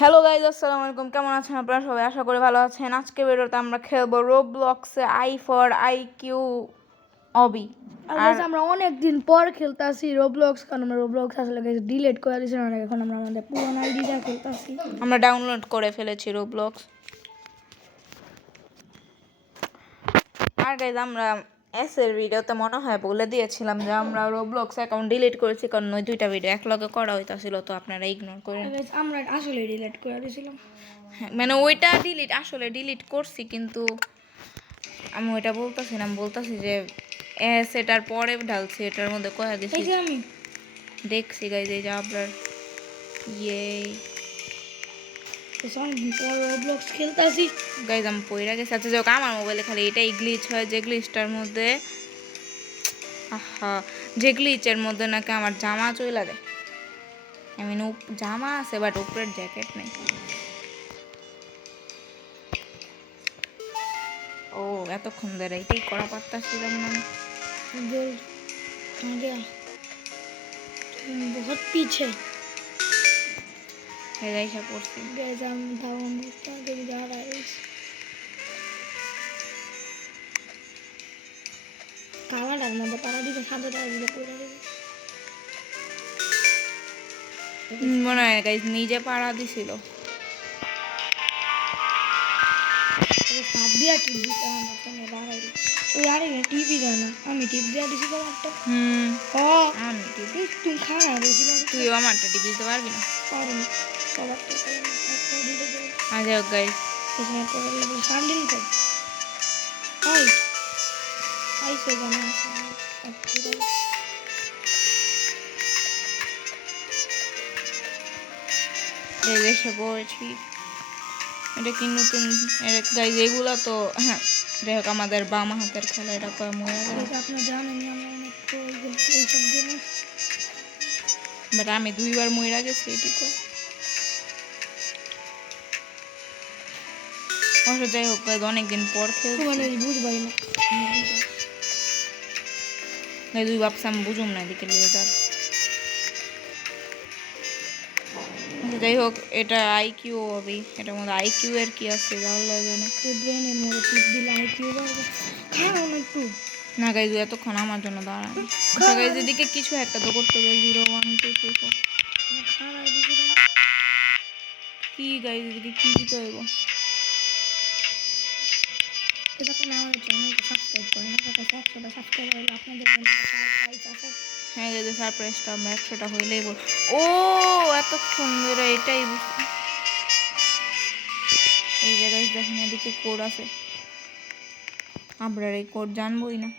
Hello guys, আসসালামু আলাইকুম। কেমন আছেন আপনারা সবাই? আশা করি ভালো আছেন। আজকে ভিডিওতে আমরা খেলবো রোবলক্সে আই ফর আইকিউ অবি। আর আমরা অনেক দিন পর খেলতাছি রোবলক্স, কারণ আমরা রোবলক্স আসলে ডিলিট করে দিয়েছি না, এখন আমরা আমাদের পুরোনো আইডিটা খেলতাছি। আমরা ডাউনলোড করে ফেলেছি রোবলক্স। আর গাইজ আমরা এসের ভিডিওতে মনে হয় বলে দিয়েছিলাম যে আমরা রোবলক্স অ্যাকাউন্ট ডিলিট করেছি, কারণ ওই দুইটা ভিডিও একলগে করা হইতাছিল, তো আপনারা ইগনোর করেন। আমরা আসলে ডিলিট করে দিয়েছিলাম। হ্যাঁ, মানে ওইটা আসলে ডিলিট করছি, কিন্তু আমি ওইটা বলতেছি না। আমি বলতেছি যে সেটার পরে ঢালছি, এটার মধ্যে কয়া দিছি। আমি দেখছি গাইজ, এই যে আপনার রোবলক্স খেলতাছি গাইজ আমি পইরা গেছি। আচ্ছা যাক, আমার মোবাইলে খালি এটাই গ্লিচ হয়, যে গ্লিচটার মধ্যে যে গ্লিচের মধ্যে নাকি আমার জামা চইলা দেয়। আমি জামা আছে বাট উপরের জ্যাকেট নেই। ও এতক্ষণ ধরে এটাই করা পারতাছিলাম না। বহুত পিছে হেরাইসা পড়ছি। কালাটার মধ্যে পাড়া দিতে সাথে দিলে করে দেবে মনে হয় গাইজ নিজে পাড়া দিছিল। টিভি দেয় না, আমি টিপ দেওয়া দিছি তো একটা। আমি টিভি, তুই খানা দিয়েছিল, তুইও আমারটা টিভি দিতে পারবি না। পারবি সবার তো আচ্ছা গাইজ সামদিন তো আইসে জানা এসে পড়েছি। এটা কি নতুন গাইজ? এগুলো তো হ্যাঁ দেখ, আমাদের বাম হাতের খেলা, এটা কয় মজা যায়। আপনার জানেন এইসব জিনিস, বাট আমি 2বার মইরা গেছি, এটি কয়। অবশ্য যাই হোক, অনেকদিন পর খেলছি, মানে বুঝবাই না। তুই ভাবছি আমি বুঝুম না এদিকে লেজার। যাই হোক, এটা আইকিউ হবে, এটার মধ্যে আইকিউ এর কি আছে তাহলে ব্রেনের মধ্যে টিপ দিলে আইকিউ বাড়বে। খাও না একটু। না গাইজ, এতক্ষণ আমার জন্য দাঁড়ানি। আচ্ছা গাইজ, এদিকে কিছু একটা তো করতে হবে। 0 1 2 3 4 কি গাইজ, এদিকে কি দিতে হইব? হ্যাঁ গাইজ, সারপ্রাইজটা আমরা 100টা হইলেই বল। ও এতক্ষণ ধরে এটাই বুঝছি। এই জায়গায় দেখেন, এদিকে কোড আছে, আমরা এই কোড জানবোই না।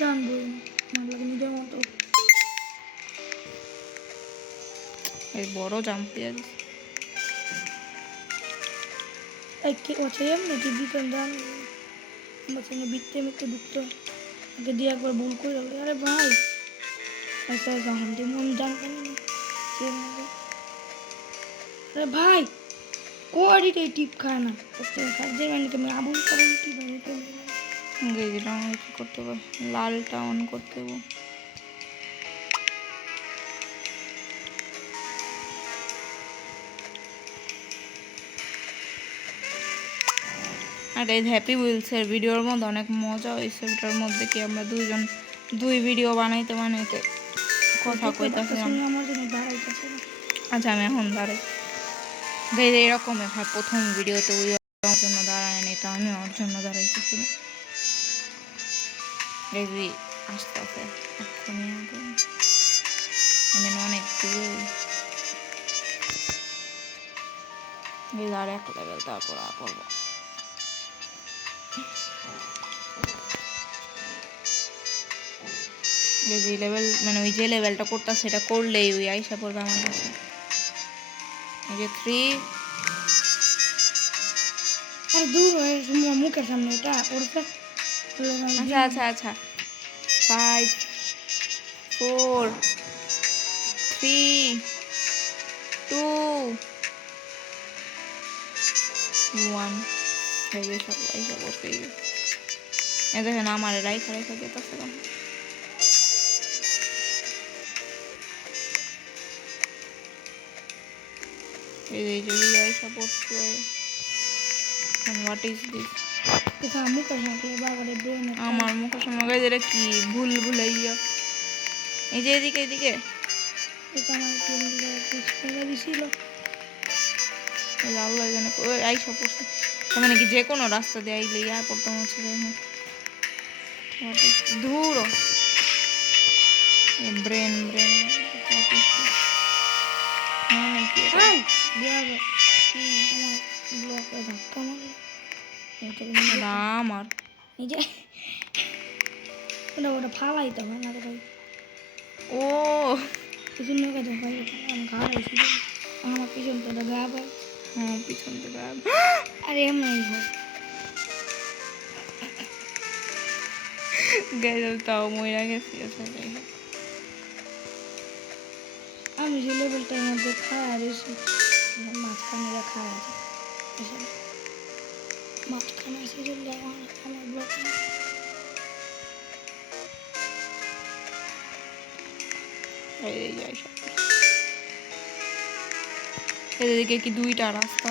জানবোই নিজের মতো এই বড় জাম্প দিয়ে দিছি। আগে দিয়ে একবার ভুল করে যাবে। আরে ভাই মন জানতেন না। আরে ভাই কোয়াডিটাই টিপ খায় না, যে মানে তুমি আবুল করো কি যেটা অন করতে হবে, লালটা অন করতে হবে। আর এই হ্যাপি হুইলসের ভিডিওর মধ্যে অনেক মজা হয়েছে। ওটার মধ্যে কি আমরা দুই ভিডিও বানাইতে কথা কইতাছিলাম। আচ্ছা আমি এখন দাঁড়াই। গাইজ এরকম হয় প্রথম ভিডিওতে ওই ওর জন্য দাঁড়ায়নি, তো আমি ওর জন্য দাঁড়াইতেছিলাম। দেখবি আস্তে আস্তে এক্ষুনি আমি অনেক দূরে আর এক লেভেল, তারপর আর পড়বো। যে লেভেল মানে ওই যে লেভেলটা করতে সেটা করলেই ওই আইসা পড়বে আমার কাছে। এই যে 3 আর দূর হয়ে মুখের সামনে এটা ওরটা। আচ্ছা আচ্ছা আচ্ছা 5 4 3 2 1 এই যে সব আইসা পড়তে দেখেন আমার রাইখা যেতেছে। এই যে আইসা পড়ছে। What is this? কোথাও মুখে থাকলে বাবারে ব্রেন আমার মুখের সামনে গাইজ এটা কি ভুল ভুলাইয়া। এই যে এদিকে এদিকে এটা আমার ফেলে দিছিল। এই যে আল্লাহ জানে ওই আইসা পড়ছে। তার মানে কি যে কোনো রাস্তা দিয়ে আইলে ইয়া করতাম হচ্ছে ধুর ব্রেন ব্রেন মানে কি এটা? আমার ব্লকে ধাক্কা মারে এটা আমার নিজে ওটা ফালাইতে হয় না তো ভাই। ও পিছন লোকে তো ভাই ঘা হয়েছিল আমার পিছন তো গা পায়। হ্যাঁ পিছন থেকে আরে এমনি হয় গেছে তাও মইরা গেছি। আচ্ছা যাই হোক আমি যে লেভেলটার মধ্যে খাওয়া রয়েছি মাঝখানে খাওয়া আছে মাঝখানে এসে চললে আমার ব্লক এই যাই সব এদিকে কি দুইটা রাস্তা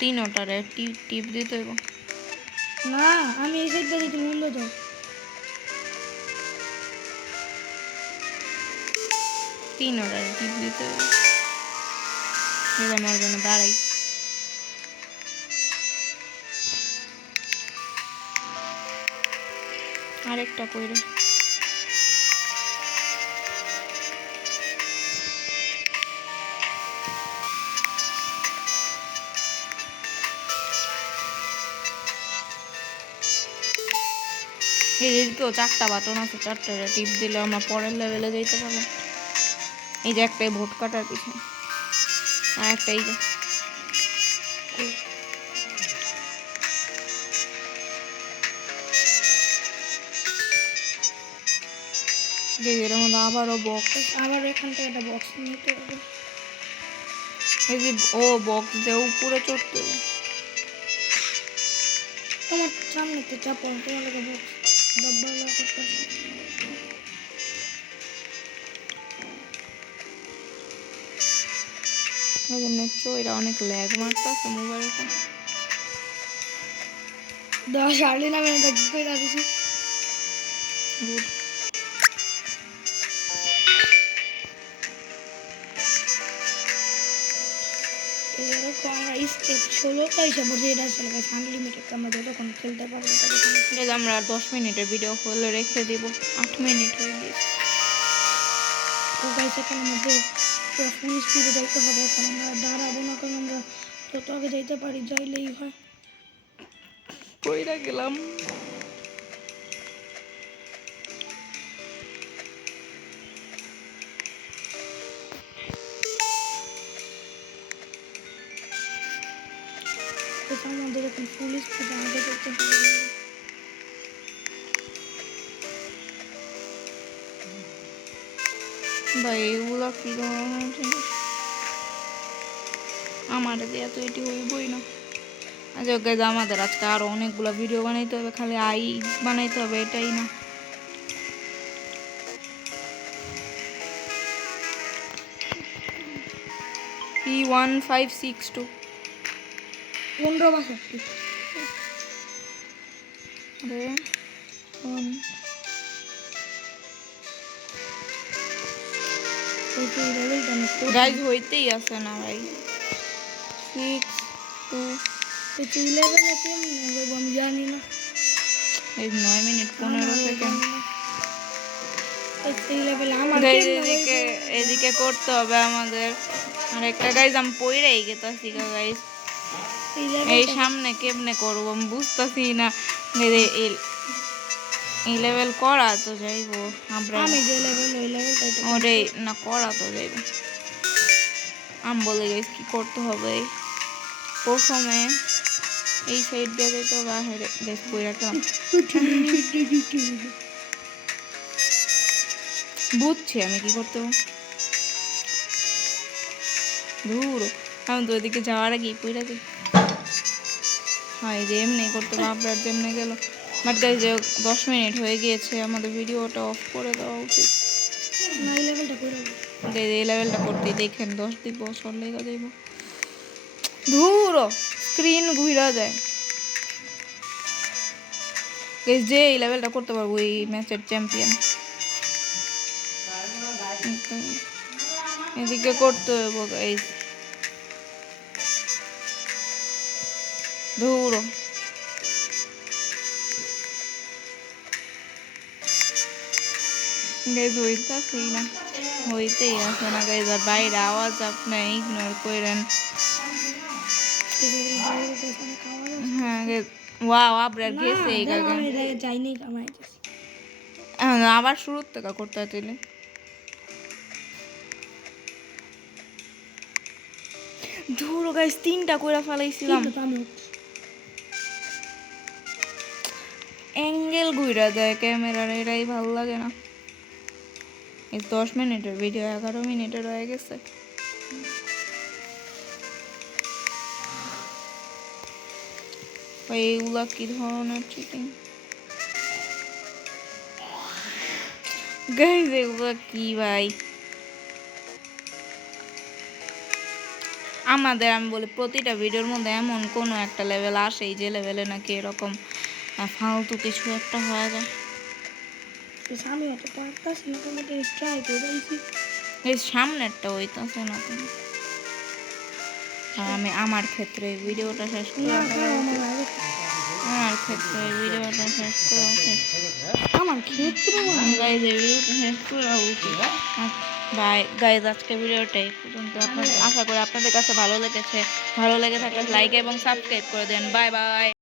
তিনটারে টিপ দিতে হইব। না আমি এই সাইডটা দিতে মূল্য যাও তিনটারে টিপ দিতে হইব। আমার জন্য দাঁড়াই আরেকটা কইরে এদিকেও 4টা বাটন আছে, 4টা টিপ দিলে আমরা পরের লেভেলে যেতে পারবো। এই যে একটাই ভোট কাটার পিছনে আর একটা এই যে এর মধ্যে আবারও বক্স আবার এখান থেকে একটা বক্স নিতে হবে। এই যে ও বক্স দিয়ে উপরে চড়তে হবে। তোমার সামনে তো চাপো তোমার লোক বক্স ডব্বা করতে এটা অনেক ল্যাগ মারতেছে মোবাইলটা। 10 সাড়ে না মিনিট কি করে দিছি গুড এরকম আমরা স্টেপ 16টা হিসাব বলছি এটা আসলে আনলিমিটেড আমরা যতক্ষণ খেলতে পারবো ততক্ষণ। আমরা 10 মিনিটের ভিডিও হলে রেখে দিব। 8 মিনিট হয়ে গিয়েছে। তো গাইস এখন আমাদের পুরো ফুল স্পিডে যাইতে হবে। এখন আমরা দাঁড়াবো না কারণ আমরা যত আগে যাইতে পারি যাইলেই হয়। কইরা গেলাম আমাদের এখন ফুল স্পিডে আগে যেতে হবে। ভাই এগুলো কি ধরনের জিনিস আমার দেয়া তো এটি হইবই না। আচ্ছা গাইজ আমাদের আজকে আরও অনেকগুলো ভিডিও বানাইতে হবে, খালি আই বানাইতে হবে এটাই না। P1562 15 বছর আরে গাইজ হইতেই আছে না ভাই। 6 2 লেভেলে কেমন আমি জানি না। এই 9 মিনিট 15 সেকেন্ড। এই লেভেলে আমার এদিকে এদিকে করতে হবে আমাদের। আর একটা গাইজ আমি পইরাই গেতাছি গাইজ। এই সামনে কেমনে করবো আমি বুঝতেছি না। এই লেভেল করা তো যাইবো আমরা আমি যে লেভেল ওই লেভেলটাই তো ওরে না করা তো যাইবো। আমি বলে গাইজ কি করতে হবে। প্রথমে এই সাইড দিয়ে যেতে হবে। হেরে গাইজ বই রাখলাম বুঝছি আমি কি করতে হবে। দূর আমি তো ওইদিকে যাওয়ার আগেই পইরা যাই। হয় যে এমনি করতে বাপরার যেমনি গেল। বাট গাইজ যে 10 মিনিট হয়ে গিয়েছে, আমাদের ভিডিওটা অফ করে দেওয়া উচিত। না এই লেভেলটা করে এই লেভেলটা করতেই দেখেন 10 লেগে দেব ধুরো স্ক্রিন ঘুরা যায় গাইস যে এই লেভেলটা করতে পারবো এই ম্যাচের চ্যাম্পিয়ন এদিকে করতে হবে গাইস ধুরো গাইস হইতাছেই না হইতেই আসে না গাইস আর বাইরে আওয়াজ আপনি ইগনোর করেন হ্যাঁ ওয়াও আবার গেছে এই গাগে আমি যাইনি কামাইতেছি আবার শুরু থেকে করতে হইলে ধুরো গাইস 3টা কইরা ফেলাইছিলাম অ্যাঙ্গেল ঘুরা যায় ক্যামেরার এটাই ভালো লাগে না এই 10 মিনিটের ভিডিও 11 মিনিটের হয়ে গেছে ভাই এইগুলা কি ধরনের চিটিং গাইস এগুলা কি ভাই আমাদের আমি বলি প্রতিটা ভিডিওর মধ্যে এমন কোনো একটা লেভেল আসেই যে লেভেলে নাকি এরকম ফালতু কিছু একটা হয়ে যায় আমি অত পারতাছি না তোমাকে ট্রাই করেছি এই সামনেরটা হইতাছে না কোনো আর আমি আমার ক্ষেত্রে ভিডিওটা শেষ করে আমার ক্ষেত্রে ভিডিওটা শেষ করা উচিত আমার ক্ষেত্রে গাইজ এই ভিডিওটা শেষ করা উচিত বাই গাইজ আজকে ভিডিওটা এই পর্যন্ত আপনাদের আশা করি আপনাদের কাছে ভালো লেগেছে ভালো লেগে থাকলে লাইক এবং সাবস্ক্রাইব করে দেন বাই বাই